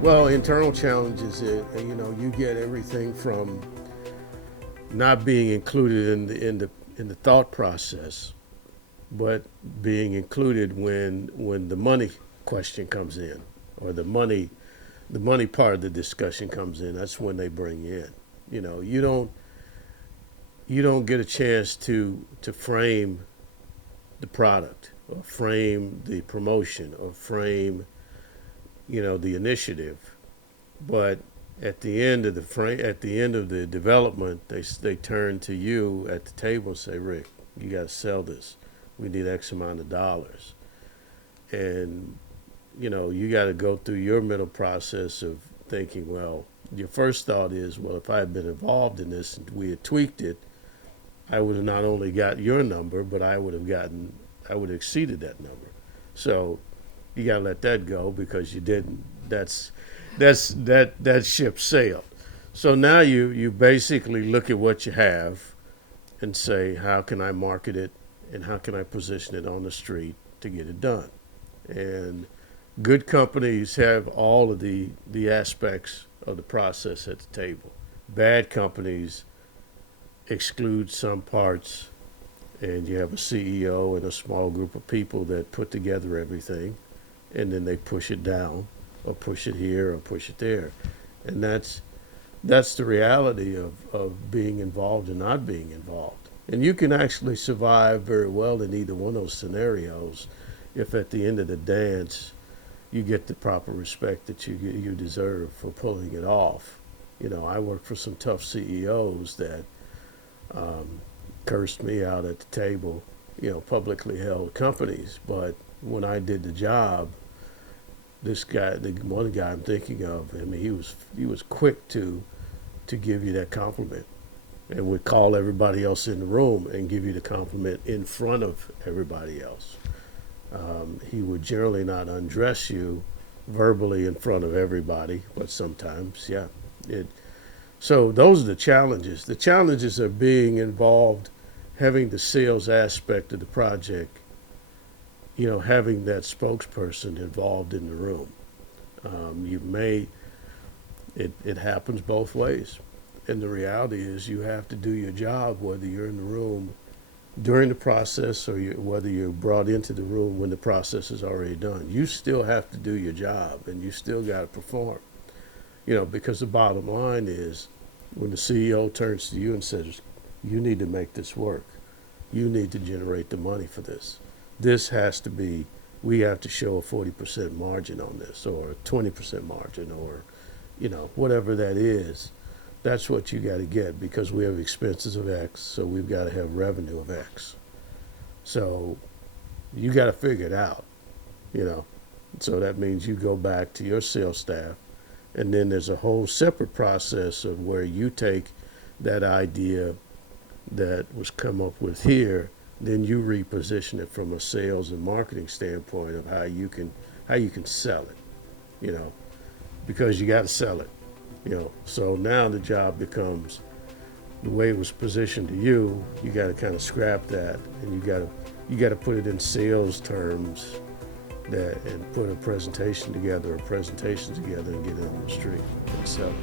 Well, internal challenges, you get everything from not being included in the thought process, but being included when the money question comes in, or the money part of the discussion comes in. That's when they bring you in. You don't get a chance to frame the product, or frame the promotion, or frame the initiative. But at the end of the development, they turn to you at the table and say, Rick, you got to sell this. We need X amount of dollars. And you got to go through your mental process of thinking, well, your first thought is, well, if I had been involved in this and we had tweaked it, I would have not only got your number, but I would have exceeded that number. So you got to let that go because you didn't. That ship sailed. So now you basically look at what you have and say, how can I market it, and how can I position it on the street to get it done? And good companies have all of the aspects of the process at the table. Bad companies exclude some parts, and you have a CEO and a small group of people that put together everything, and then they push it down, or push it here, or push it there. And that's the reality of being involved and not being involved. And you can actually survive very well in either one of those scenarios if at the end of the dance you get the proper respect that you deserve for pulling it off. I work for some tough CEOs that um, cursed me out at the table, publicly held companies. But when I did the job, this guy, the one guy I'm thinking of, I mean, he was quick to give you that compliment, and would call everybody else in the room and give you the compliment in front of everybody else. He would generally not undress you verbally in front of everybody, but sometimes, yeah. It, so those are the challenges. The challenges are being involved, having the sales aspect of the project, having that spokesperson involved in the room. You may it happens both ways, and the reality is you have to do your job whether you're in the room during the process, or whether you're brought into the room when the process is already done. You still have to do your job, and you still got to perform. Because the bottom line is, when the CEO turns to you and says, "You need to make this work. You need to generate the money for this. This has to be. We have to show a 40% margin on this, or a 20% margin, or whatever that is." That's what you got to get, because we have expenses of X, so we've got to have revenue of X. So you got to figure it out, you know. So that means you go back to your sales staff, and then there's a whole separate process of where you take that idea that was come up with here, then you reposition it from a sales and marketing standpoint of how you can sell it, you know, because you got to sell it. So now the job becomes the way it was positioned to you. You got to kind of scrap that, and you got to put it in sales terms, that and put a presentation together, and get it on the street and sell it.